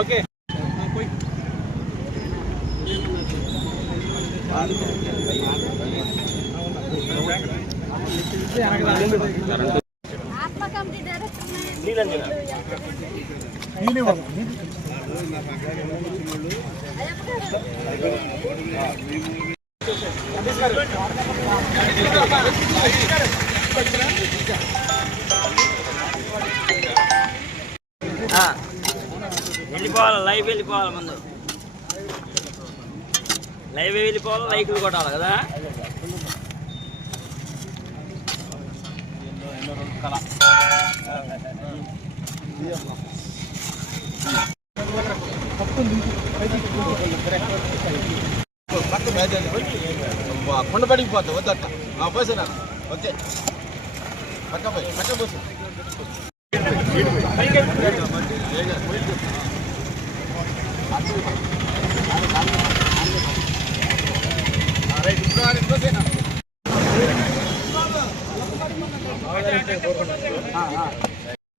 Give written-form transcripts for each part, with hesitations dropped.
Okay వెళ్ళిపోవాలి, live వెళ్ళిపోవాలి, ముందు లైవ్ వెళ్ళిపోవాలి, లైక్లు కొట్టాలి కదా. కొండపడికి పోతా వద్దట పోసేనా ఓకే పక్క పోయి పక్క పోసు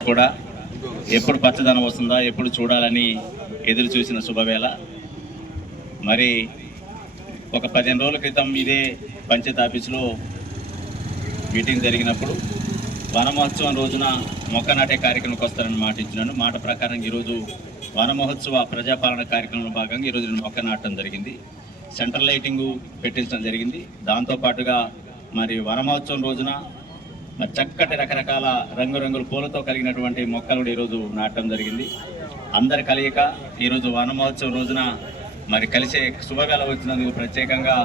కూడా ఎప్పుడు పచ్చదనం వస్తుందా ఎప్పుడు చూడాలని ఎదురు చూసిన శుభవేళ. మరి ఒక 15 రోజుల క్రితం ఇదే పంచాయతీ ఆఫీసులో మీటింగ్ జరిగినప్పుడు వన మహోత్సవం రోజున మొక్క నాటే కార్యక్రమంకి వస్తారని మాట ఇచ్చినాను. మాట ప్రకారం ఈరోజు వన మహోత్సవ ప్రజాపాలన కార్యక్రమంలో భాగంగా ఈరోజు నేను మొక్క నాటడం జరిగింది. సెంట్రల్ లైటింగు పెట్టించడం జరిగింది. దాంతోపాటుగా మరి వన మహోత్సవం రోజున మరి చక్కటి రకరకాల రంగురంగుల పూలతో కలిగినటువంటి మొక్కలు ఈరోజు నాటడం జరిగింది. అందరి కలయిక ఈరోజు వన మహోత్సవం రోజున మరి కలిసే శుభవేళ వచ్చినందుకు ప్రత్యేకంగా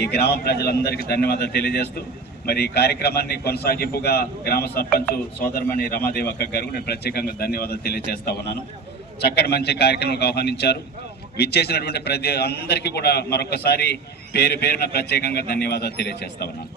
ఈ గ్రామ ప్రజలందరికీ ధన్యవాదాలు తెలియజేస్తూ మరి ఈ కార్యక్రమాన్ని కొనసాగింపుగా గ్రామ సర్పంచ్ సోదరమణి రమాదేవి అక్క గారు నేను ప్రత్యేకంగా ధన్యవాదాలు తెలియజేస్తా ఉన్నాను. చక్కటి మంచి కార్యక్రమాలకు ఆహ్వానించారు. విచ్చేసినటువంటి ప్రతి అందరికీ కూడా మరొకసారి పేరు పేరున ప్రత్యేకంగా ధన్యవాదాలు తెలియజేస్తా ఉన్నాను.